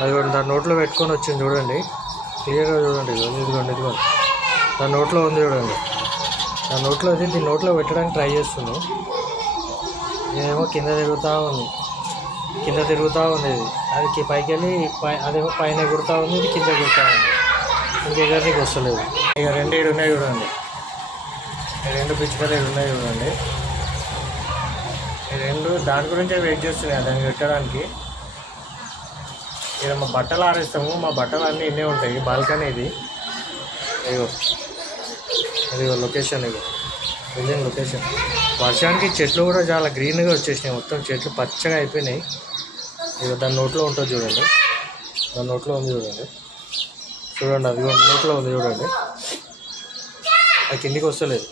అది కూడా దాని నోట్లో పెట్టుకొని వచ్చింది చూడండి, క్లియర్గా చూడండి. ఇదిగోండి దాని నోట్లో ఉంది చూడండి. దాని నోట్లో అది దీని నోట్లో పెట్టడానికి ట్రై చేస్తుంది. ఇదేమో కింద తిరుగుతూ ఉంది అది పైకి వెళ్ళి అదేమో పైన ఎగురుతూ ఉంది, ఇది కింద ఎగురుతూ ఉంది. ఇంకెగరికి వస్తలేదు. ఇక రెండు ఉన్నాయి చూడండి, రెండు పిచ్చుకలు ఉన్నాయి చూడండి. ఈ రెండు దాని గురించే వెయిట్ చేస్తున్నాయి దాన్ని పెట్టడానికి. ఇక్కడ మా బట్టలు ఆరేస్తాము, మా బట్టలు అన్నీ ఇన్నే ఉంటాయి. బాల్కనీ ఇది. ఇదిగో లొకేషన్, బిల్డింగ్ లొకేషన్. వర్షానికి చెట్లు కూడా చాలా గ్రీన్గా వచ్చేసినాయి, మొత్తం చెట్లు పచ్చగా అయిపోయినాయి. ఇక దాని నోట్లో ఉంటుంది చూడండి, దాని నోట్లో ఉంది చూడండి. అది నోట్లో ఉంది చూడండి. అది కిందికి వస్తలేదు,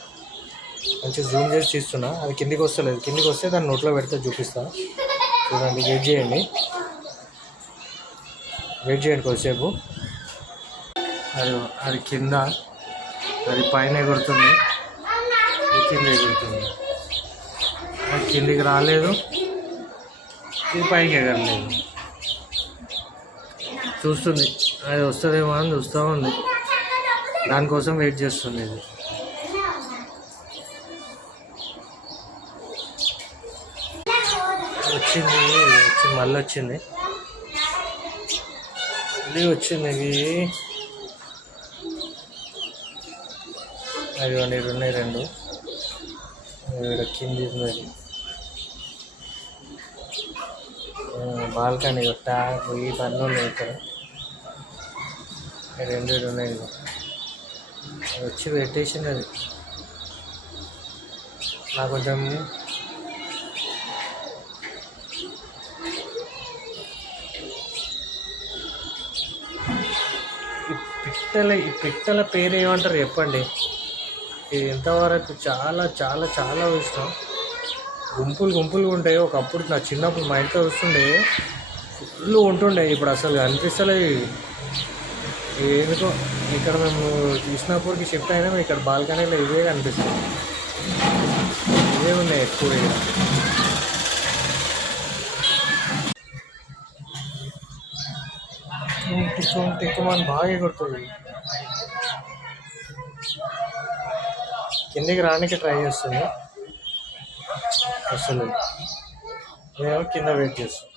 మంచిగా జూమ్ చేసి తీస్తున్నా. అది కిందికి వస్తలేదు. కిందికి వస్తే దాన్ని నోట్లో పెడితే చూపిస్తా చూడండి. వెయిట్ చేయండి కొద్దిసేపు. అది కింద, అది పైన ఎగురుతుంది, కింద ఎగురుతుంది. అది కిందికి రాలేదు, ఇది పైకి ఎగరలేదు. చూస్తుంది అది వస్తుందేమో అని చూస్తూ ఉంది, దానికోసం వెయిట్ చేస్తుంది. ఇది వచ్చింది మళ్ళీ వచ్చింది. అది ఉన్నాయి రెండు. కింది బాల్కనీ ట్యాప్ ఈ పన్ను ఉన్నాయి ఇక్కడ. రెండు ఉన్నాయి. వచ్చి పెట్టేసింది అది. నాకు కొంచెం ఈ పిట్టల పేరు ఏమంటారు చెప్పండి? ఇది ఎంతవరకు చాలా చాలా చాలా ఇష్టం. గుంపులు ఉంటాయి. ఒకప్పుడు నా చిన్నప్పుడు మా ఇంట్లో వస్తుండే, ఫుల్ ఉంటుండే. ఇప్పుడు అసలు అనిపిస్తలేదు. ఎందుకో ఇక్కడ మేము కృష్ణాపూర్కి షిఫ్ట్ అయినా ఇక్కడ బాల్కనీలో ఇవే కనిపిస్తుంది. ఇవే ఉన్నాయి ఎక్కువ. టిక్కుమని బాగా ఎగురుతుంది. కిందికి రానికి ట్రై చేస్తుంది, అసలు మేము కింద వెయిట్ చేస్తాం.